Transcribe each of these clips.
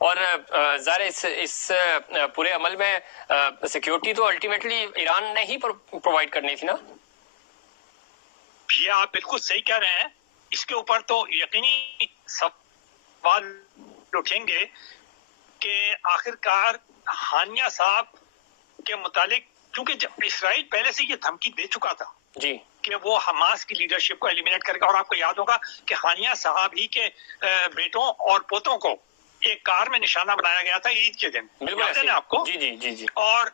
اور ظاہر اس پورے عمل میں سیکیورٹی تو الٹیمیٹلی ایران نے ہی پرووائڈ کرنی تھی نا؟ یہ آپ بالکل صحیح کہہ رہے ہیں. اس کے اوپر تو یقینی سوال اٹھیں گے کہ آخر کار ہانیہ صاحب کے متعلق، کیونکہ جب اسرائیل پہلے سے یہ دھمکی دے چکا تھا جی کہ وہ حماس کی لیڈرشپ کو ایلیمینیٹ کرے گا، اور آپ کو یاد ہوگا کہ ہانیہ صاحب ہی کے بیٹوں اور پوتوں کو ایک کار میں نشانہ بنایا گیا تھا عید کے دن، یاد ہے نا آپ کو؟ جی جی جی جی. اور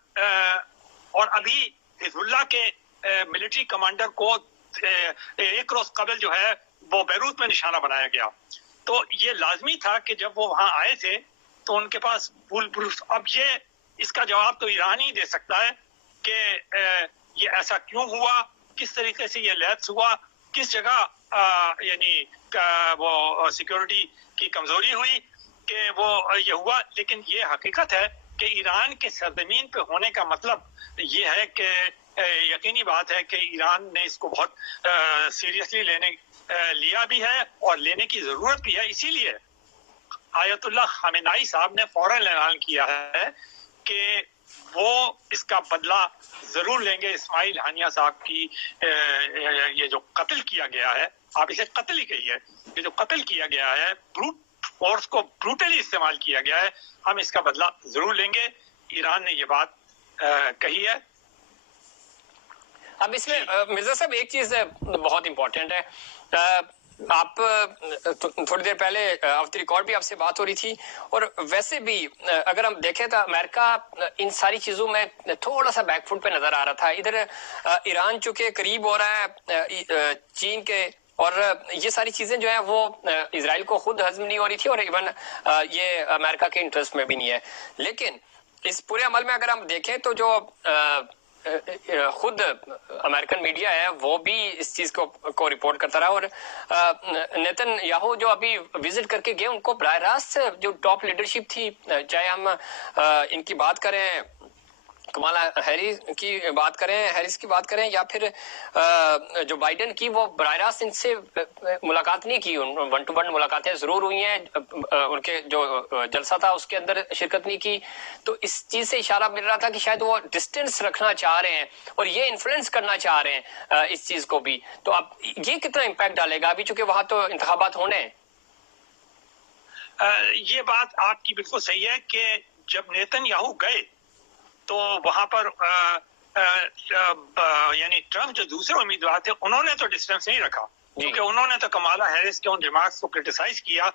ابھی حزب اللہ کے ملٹری کمانڈر کو ایک روز قبل جو ہے وہ بیروت میں نشانہ بنایا گیا. تو یہ لازمی تھا کہ جب وہ وہاں آئے تھے تو ان کے پاس فل پروف. اب یہ اس کا جواب تو ایران ہی دے سکتا ہے کہ یہ ایسا کیوں ہوا، کس طریقے سے یہ لیپس ہوا، کس جگہ یعنی وہ سیکیورٹی کی کمزوری ہوئی کہ وہ یہ ہوا. لیکن یہ حقیقت ہے کہ ایران کے سرزمین پہ ہونے کا مطلب یہ ہے کہ یقینی بات ہے کہ ایران نے اس کو بہت سیریسلی لیا بھی ہے اور لینے کی ضرورت بھی ہے. اسی لیے آیت اللہ خامنائی صاحب نے فوراً اعلان کیا ہے کہ وہ اس کا بدلہ ضرور لیں گے. اسماعیل ہانیہ صاحب کی یہ جو قتل کیا گیا ہے، آپ اسے قتل ہی کہیے، یہ جو قتل کیا گیا ہے، بروٹ فورس کو بروٹلی استعمال کیا گیا ہے، ہم اس کا بدلہ ضرور لیں گے. ایران نے یہ بات کہی ہے. اب اس میں مرزا صاحب ایک چیز بہت امپورٹنٹ ہے. آپ تھوڑی دیر پہلے آف دی ریکارڈ بھی آپ سے بات ہو رہی تھی، اور ویسے بھی اگر ہم دیکھیں تو امریکہ ان ساری چیزوں میں تھوڑا سا بیک فٹ پہ نظر آ رہا تھا. ادھر ایران چونکہ قریب ہو رہا ہے چین کے، اور یہ ساری چیزیں جو ہیں وہ اسرائیل کو خود ہضم نہیں ہو رہی تھی، اور ایون یہ امریکہ کے انٹرسٹ میں بھی نہیں ہے. لیکن اس پورے عمل میں اگر ہم دیکھیں تو جو خود امریکن میڈیا ہے وہ بھی اس چیز کو رپورٹ کرتا رہا، اور نیتن یاہو جو ابھی وزٹ کر کے گئے، ان کو براہ راست جو ٹاپ لیڈرشپ تھی، چاہے ہم ان کی بات کریں، کمالا ہیرس کی بات کریں یا پھر جو بائیڈن کی، وہ براہ راست ان سے ملاقات نہیں کی. ون ٹو ون ملاقاتیں ضرور ہوئی ہیں، ان کے جو جلسہ تھا اس کے اندر شرکت نہیں کی. تو اس چیز سے اشارہ مل رہا تھا کہ شاید وہ ڈسٹینس رکھنا چاہ رہے ہیں اور یہ انفلوئنس کرنا چاہ رہے ہیں اس چیز کو بھی. تو اب یہ کتنا امپیکٹ ڈالے گا ابھی چونکہ وہاں تو انتخابات ہونے ہیں؟ یہ بات آپ کی بالکل صحیح ہے کہ جب نیتن یاہو گئے تو وہاں پر یعنی ٹرمپ جو دوسرے امیدوار تھے انہوں نے تو ڈسٹینس نہیں رکھا، کیونکہ انہوں نے تو کمالا ہیرس کے ان ریمارکس کو کرٹیسائز کیا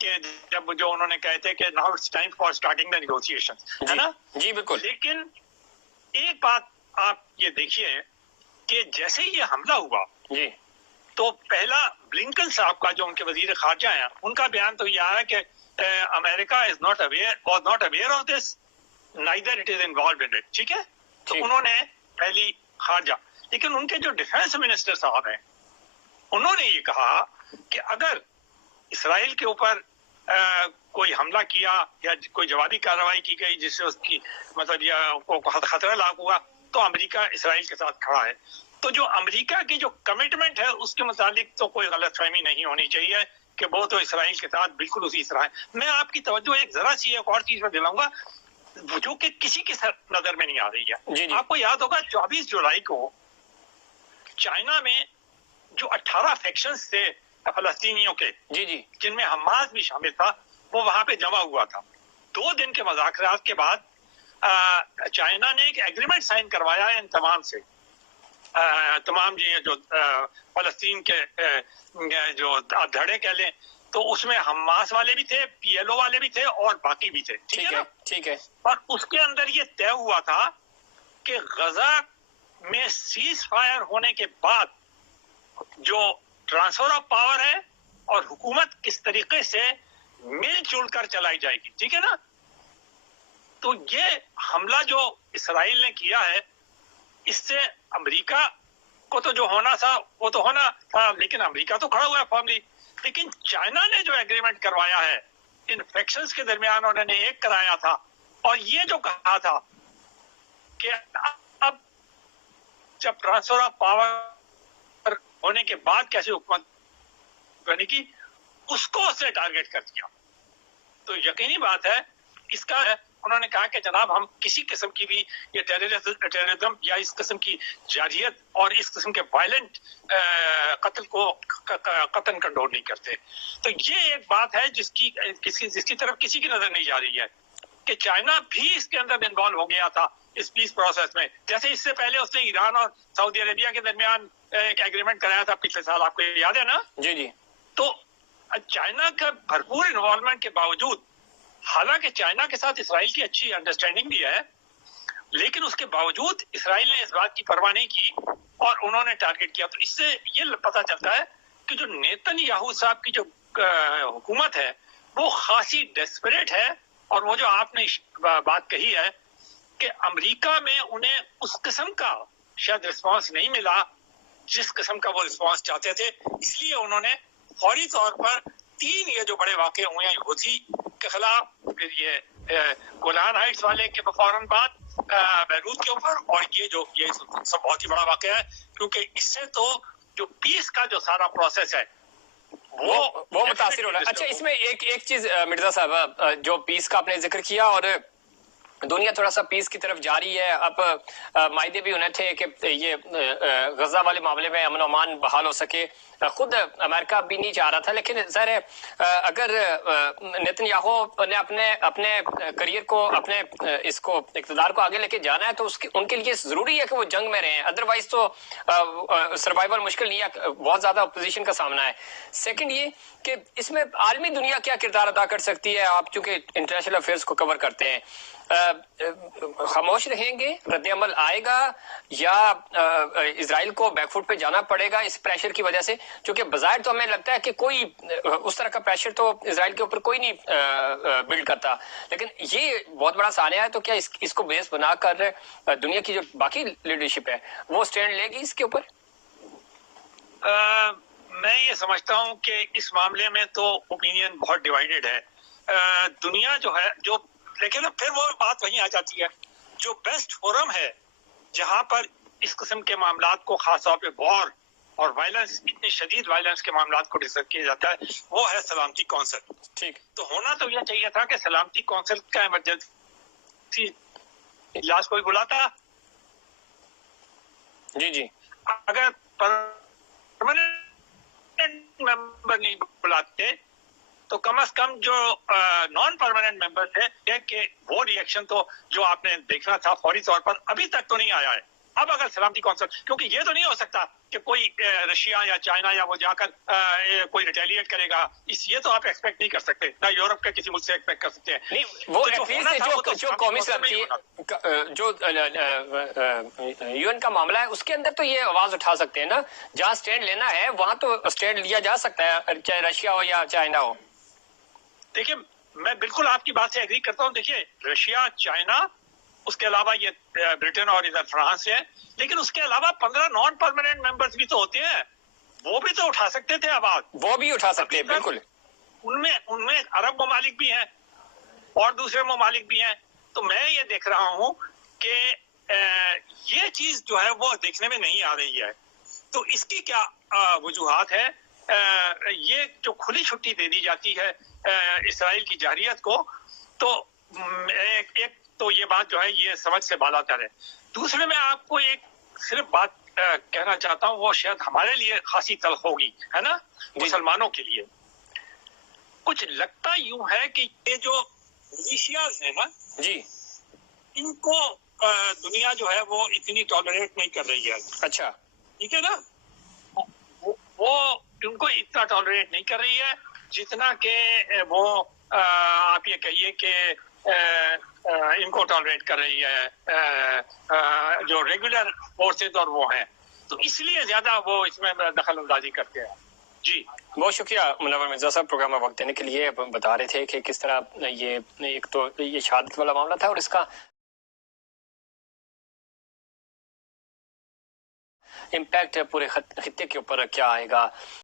کہ جب جو انہوں نے کہتے کہ now it's time for starting the negotiation, ہے نا؟ جی بالکل. لیکن ایک بات آپ یہ دیکھیے کہ جیسے ہی یہ حملہ ہوا جی تو پہلا بلنکن صاحب کا جو ان کے وزیر خارجہ ہیں ان کا بیان تو یہ آیا کہ America is not aware of this neither it is involved in it. ٹھیک ہے، تو انہوں نے پہلی خارجہ، لیکن ان کے جو ڈیفنس منسٹر صاحب ہیں انہوں نے یہ کہا کہ اگر اسرائیل کے اوپر کوئی حملہ کیا یا کوئی جوابی کارروائی کی گئی جس سے اس کی مطلب یہ خطرہ لاحق ہوا تو امریکہ اسرائیل کے ساتھ کھڑا ہے. تو جو امریکہ کی جو کمٹمنٹ ہے اس کے متعلق تو کوئی غلط فہمی نہیں ہونی چاہیے کہ وہ تو اسرائیل کے ساتھ بالکل اسی طرح ہے. میں آپ کی توجہ ایک ذرا سی ایک اور چیز میں دلاؤں گا جو کہ کسی کی نظر میں نہیں آ رہی ہے. جی آپ کو یاد ہوگا 24 جولائی کو چائنا میں جو 18 فیکشنز تھے فلسطینیوں کے، جی جی جن میں حماس بھی شامل تھا، وہ وہاں پہ جمع ہوا تھا. 2 دن کے مذاکرات کے بعد چائنا نے ایک ایگریمنٹ سائن کروایا ہے ان تمام سے، تمام جو فلسطین کے جو آپ دھڑے کہہ لیں، تو اس میں حماس والے بھی تھے، پی ایل او والے بھی تھے اور باقی بھی تھے. ٹھیک ہے. اور اس کے اندر یہ طے ہوا تھا کہ غزہ میں سیز فائر ہونے کے بعد جو ٹرانسفر آف پاور ہے اور حکومت کس طریقے سے مل جل کر چلائی جائے گی. ٹھیک ہے نا؟ تو یہ حملہ جو اسرائیل نے کیا ہے اس سے امریکہ کو تو جو ہونا تھا وہ تو ہونا تھا، لیکن امریکہ تو کھڑا ہوا ہے فارملی. لیکن چائنا نے جو ایگریمنٹ کروایا ہے ان فیکشنز کے درمیان انہوں نے ایک کرایا تھا، اور یہ جو کہا تھا کہ اب جب ٹرانسفر آف پاور ہونے کے بعد کیسے حکومت بنے گی اس کو اس نے ٹارگیٹ کر دیا. تو یقینی بات ہے اس کا انہوں نے کہا کہ جناب ہم کسی قسم کی بھی یہ ٹیررزم یا اس قسم کی جارحیت اور اس قسم کے وائلنٹ قتل کو قطعاً کنڈول نہیں کرتے. تو یہ ایک بات ہے جس کی طرف کسی کی نظر نہیں جا رہی ہے کہ چائنا بھی اس کے اندر انوالو ہو گیا تھا اس پیس پروسیس میں. جیسے اس سے پہلے اس نے ایران اور سعودی عربیہ کے درمیان ایک ایگریمنٹ کرایا تھا پچھلے سال, آپ کو یاد ہے نا؟ جی جی. تو چائنا کا بھرپور انوالومنٹ کے باوجود, حالانکہ چائنا کے ساتھ اسرائیل کی اچھی انڈرسٹینڈنگ بھی ہے, لیکن اس کے باوجود اسرائیل نے اس بات کی پرواہ نہیں کی اور انہوں نے ٹارگٹ کیا. تو اس سے یہ پتہ چلتا ہے کہ جو نیتن یاہو صاحب کی جو حکومت ہے وہ خاصی ڈیسپریٹ ہے. اور وہ جو آپ نے بات کہی ہے کہ امریکہ میں انہیں اس قسم کا شاید رسپانس نہیں ملا جس قسم کا وہ رسپانس چاہتے تھے, اس لیے انہوں نے فوری طور پر 3 یہ جو بڑے واقعے ہوئے ہیں حوثی کے خلاف, پھر یہ گولان ہائٹس والے کے فوراً بعد بیروت کے اوپر, اور یہ سب بہت ہی بڑا واقعہ ہے کیونکہ اس سے تو جو پیس کا جو سارا پروسیس ہے وہ متاثر ہو رہا ہے. اچھا, اس میں ایک چیز مرزا صاحب, جو پیس کا آپ نے ذکر کیا اور دنیا تھوڑا سا پیس کی طرف جاری ہے, اب معاہدے بھی ہونے تھے کہ یہ غزہ والے معاملے میں امن و امان بحال ہو سکے, خود امریکہ بھی نہیں چاہ رہا تھا, لیکن ظاہر ہے اگر نیتن یاہو نے اپنے کریئر کو, اپنے اس کو اقتدار کو آگے لے کے جانا ہے تو ان کے لیے ضروری ہے کہ وہ جنگ میں رہیں, ادروائز تو سروائیول مشکل نہیں ہے, بہت زیادہ اپوزیشن کا سامنا ہے. سیکنڈ یہ کہ اس میں عالمی دنیا کیا کردار ادا کر سکتی ہے؟ آپ چونکہ انٹرنیشنل افیئرس کو کور کرتے ہیں, خاموش رہیں گے, رد عمل آئے گا, یا اسرائیل کو بیک فٹ پہ جانا پڑے گا اس پریشر کی وجہ سے؟ چونکہ بظاہر تو ہمیں لگتا ہے کہ کوئی اس طرح کا پریشر تو اسرائیل کے اوپر کوئی نہیں بلڈ کرتا, لیکن یہ بہت بڑا سانحہ ہے. تو کیا اس کو بیس بنا کر دنیا کی جو باقی لیڈرشپ ہے وہ سٹینڈ لے گی اس کے اوپر؟ میں یہ سمجھتا ہوں کہ اس معاملے میں تو اوپینین بہت ڈیوائیڈڈ ہے. دنیا جو ہے لیکن پھر وہ بات وہیں آ جاتی ہے, جو بیسٹ فورم ہے جہاں پر اس قسم کے معاملات کو, خاص طور پہ وار اور وائلنس, اتنی شدید وائلنس کے معاملات کو ڈسکس کیا جاتا ہے, وہ ہے سلامتی کونسل. ٹھیک, تو ہونا تو یہ چاہیے تھا کہ سلامتی کونسل کا ایمرجنسی اجلاس کوئی بلاتا. جی جی. اگر پرماننٹ ممبر نہیں بلاتے تو کم از کم جو نان پرماننٹ ممبر تھے کہ وہ ریئیکشن تو جو آپ نے دیکھنا تھا فوری طور پر ابھی تک تو نہیں آیا ہے. اب اگر سلامتی کونسل, کیونکہ یہ تو نہیں ہو سکتا کہ کوئی رشیا یا چائنا یا وہ جا کر کوئی ریٹیلیٹ کرے گا, یہ تو آپ ایکسپیکٹ نہیں کر سکتے, نہ یورپ کے کسی ملک سے ایکسپیکٹ کر سکتے ہیں. نہیں, وہ جو قومی سلامتی جو UN کا معاملہ ہے اس کے اندر تو یہ آواز اٹھا سکتے ہیں نا, جہاں سٹینڈ لینا ہے وہاں تو سٹینڈ لیا جا سکتا ہے, چاہے رشیا ہو یا چائنا ہو. دیکھیے میں بالکل آپ کی بات سے ایگری کرتا ہوں. دیکھیے رشیا, چائنا, اس کے علاوہ یہ برٹن اور ادھر فرانس ہے, لیکن اس کے علاوہ 15 نان پرماننٹ ممبرز بھی تو ہوتے ہیں, وہ بھی تو اٹھا سکتے تھے آواز. وہ بھی اٹھا سکتے ہیں بالکل. ان میں عرب ممالک بھی ہیں اور دوسرے ممالک بھی ہیں. تو میں یہ دیکھ رہا ہوں کہ یہ چیز جو ہے وہ دیکھنے میں نہیں آ رہی ہے. تو اس کی کیا وجوہات ہے؟ یہ جو کھلی چھٹی دے دی جاتی ہے اسرائیل کی جارحیت کو, تو ایک تو یہ بات جو ہے یہ سمجھ سے بالا تر ہے. دوسرے میں آپ کو ایک صرف بات کہنا چاہتا ہوں, وہ شاید ہمارے لیے خاصی تلخ ہوگی, ہے نا, مسلمانوں کے لیے. کچھ لگتا یوں ہے کہ یہ جو ملیشیاز ہیں نا جی, ان کو دنیا جو ہے وہ اتنی ٹالریٹ نہیں کر رہی ہے. اچھا ٹھیک ہے نا, وہ ان کو اتنا ٹالریٹ نہیں کر رہی ہے جتنا کہ وہ آپ یہ کہیے کہ ان کو ٹالریٹ کر رہی ہے جو ریگولر فورسز اور وہ ہیں. تو اس لیے زیادہ وہ اس میں دخل اندازی کرتے ہیں. جی بہت شکریہ منور مرزا صاحب پروگرام میں وقت دینے کے لیے. بتا رہے تھے کہ کس طرح یہ ایک تو یہ شہادت والا معاملہ تھا اور اس کا امپیکٹ پورے خطے کے اوپر کیا آئے گا.